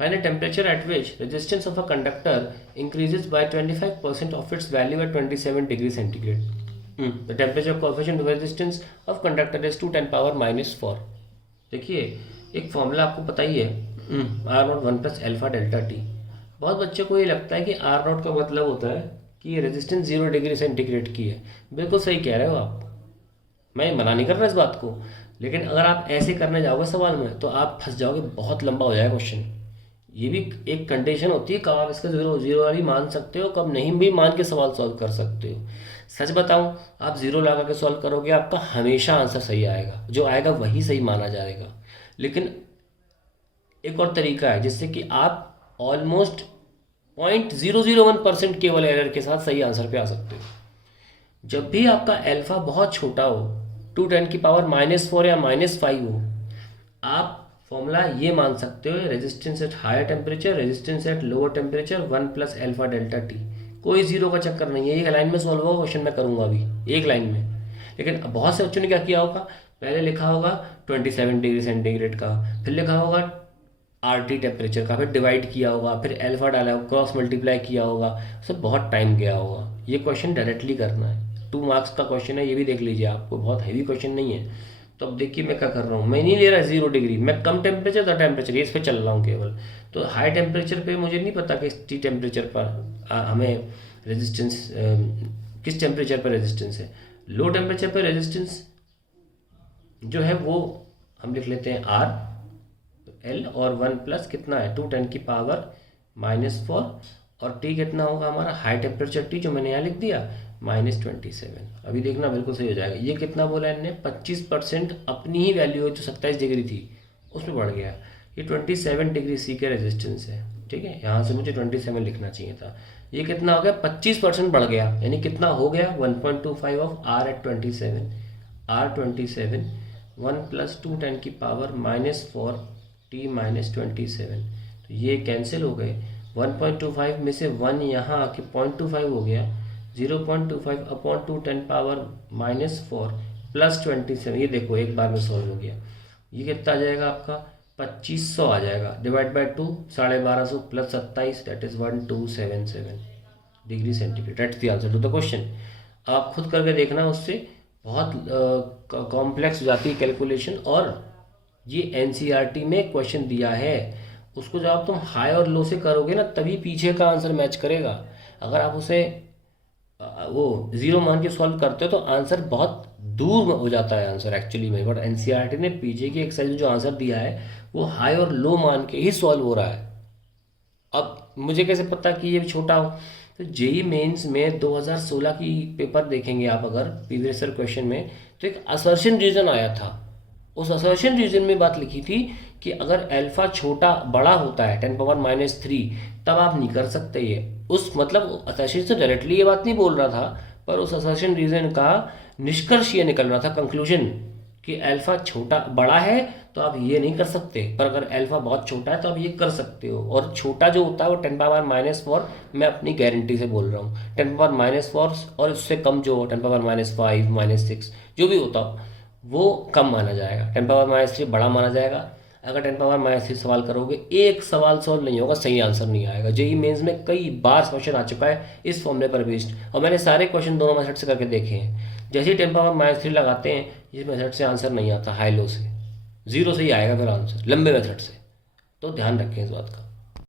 Find a temperature at which resistance of a conductor increases by 25% of its value at 27 degree centigrade. The temperature coefficient of resistance of conductor is 2 10 power minus 4. देखिए एक formula आपको पता ही है, R naught one plus alpha delta T. बहुत बच्चों को ये लगता है कि आर नॉट का मतलब होता है कि ये रेजिस्टेंस 0 डिग्री सेंटीग्रेड की है। बिल्कुल सही कह रहे हो आप, मैं मना नहीं कर रहा इस बात को, लेकिन अगर आप ऐसे करने जाओगे सवाल में तो आप फंस जाओगे, बहुत लंबा हो जाएगा क्वेश्चन। ये भी एक कंडीशन होती है कब आप इसका जीरो जीरो वाली मान सकते हो, कब नहीं भी मान के सवाल सॉल्व कर सकते हो। सच बताऊं, आप जीरो लगा के सॉल्व करोगे आपका हमेशा आंसर सही आएगा, जो आएगा वही सही माना जाएगा। लेकिन एक और तरीका है जिससे कि आप ऑलमोस्ट 0.001% केवल एरर के साथ सही आंसर पे आ सकते हो। जब भी आपका अल्फा बहुत छोटा हो, 2 10 की पावर -4 या -5 हो, आप फॉर्मूला ये मान सकते हो, resistance at higher temperature, resistance at lower temperature, 1 plus alpha delta T. कोई जीरो का चक्कर नहीं है, एक लाइन में सॉल्व होगा क्वेश्चन, मैं करूँगा अभी एक लाइन में। लेकिन बहुत से बच्चों ने क्या किया होगा, पहले लिखा होगा 27 डिग्री सेंटीग्रेड का, फिर लिखा होगा आरटी टेम्परेचर का, फिर डिवाइड किया होगा, फिर अल्फा डाला होगा, क्रॉस मल्टीप्लाई किया होगा, उससे बहुत टाइम गया होगा। ये क्वेश्चन डायरेक्टली करना है, 2 मार्क्स का क्वेश्चन है, ये भी देख लीजिए, आपको बहुत हैवी क्वेश्चन नहीं है। तो अब देखिए मैं क्या कर रहा हूँ, मैं नहीं ले रहा 0 डिग्री, मैं कम टेम्परेचर था टेम्परेचर इस पे चल रहा हूँ केवल। तो हाई टेम्परेचर पे मुझे नहीं पता कि टी टेम्परेचर पर हमें रेजिस्टेंस किस टेम्परेचर पर रेजिस्टेंस है। लो टेम्परेचर पर रेजिस्टेंस जो है वो हम लिख लेते हैं आर एल, और 1 प्लस कितना है 2 10 की पावर -4, और टी कितना होगा हमारा हाई टेम्परेचर टी जो मैंने यहाँ लिख दिया -27। अभी देखना बिल्कुल सही हो जाएगा। ये कितना बोला इनने, 25% अपनी ही वैल्यू है जो 27 डिग्री थी उसमें बढ़ गया। ये 27 डिग्री सी के रेजिस्टेंस है, ठीक है, यहाँ से मुझे 27 लिखना चाहिए था। ये कितना हो गया, 25% बढ़ गया, यानी कितना हो गया 1.25 of R at 27, R 27 1 plus 2 10 की पावर -4 टी -27। तो ये कैंसिल हो गए, 1.25 में से 1 यहाँ आके 0.25 हो गया, 0.25 अपॉन 2 10 पावर -4 प्लस 27। ये देखो एक बार में सॉल्व हो गया। ये कितना आ जाएगा आपका 2500 आ जाएगा, divide by 2 1250 plus 27 that is 1277 degree centigrade. That's the answer to the question. आप खुद करके देखना, उससे बहुत कॉम्प्लेक्स हो जाती है कैलकुलेशन। और ये एनसीईआरटी में क्वेश्चन दिया है, उसको जब आप तुम हाई और लो से करोगे ना तभी पीछे का आंसर मैच करेगा। अगर आप उसे वो जीरो मान के सॉल्व करते हो तो आंसर बहुत दूर हो जाता है आंसर एक्चुअली में। बट एनसीईआरटी ने पीछे की एक्सरसाइज में जो आंसर दिया है वो हाई और लो मान के ही सॉल्व हो रहा है। अब मुझे कैसे पता कि ये छोटा हो, तो जेई मेंस में 2016 की पेपर देखेंगे आप अगर प्रीवियस ईयर क्वेश्चन में, तो एक असर्शन रीजन आया था। उस असर्शन रीजन में बात लिखी थी कि अगर अल्फा छोटा बड़ा होता है 10 पावर -3 तब आप नहीं कर सकते ये। उस मतलब असर्शन से डायरेक्टली ये बात नहीं बोल रहा था, पर उस असर्शन रीजन का निष्कर्ष ये निकल रहा था, कंक्लूजन, कि अल्फा छोटा बड़ा है तो आप ये नहीं कर सकते, पर अगर अल्फा बहुत छोटा है तो आप ये कर सकते हो। और छोटा जो होता है वो 10 पावर -4, मैं अपनी गारंटी से बोल रहा हूँ, 10 पावर -4 और उससे कम जो 10 पावर -5 -6 जो भी होता हो वो कम माना जाएगा, 10 पावर -3 बड़ा माना जाएगा। अगर 10 पावर -3 सवाल करोगे एक सवाल सॉल्व नहीं होगा, सही आंसर नहीं आएगा। जेई मेंस में कई बार क्वेश्चन आ चुका है इस फॉर्मूले पर बेस्ड, और मैंने सारे क्वेश्चन दोनों मेथड से करके देखे हैं। जैसे ही 10 पावर -3 लगाते हैं इस मेथड से आंसर नहीं आता, हाई लो से जीरो से ही आएगा फिर आंसर, लंबे मेथड से। तो ध्यान रखें इस बात का।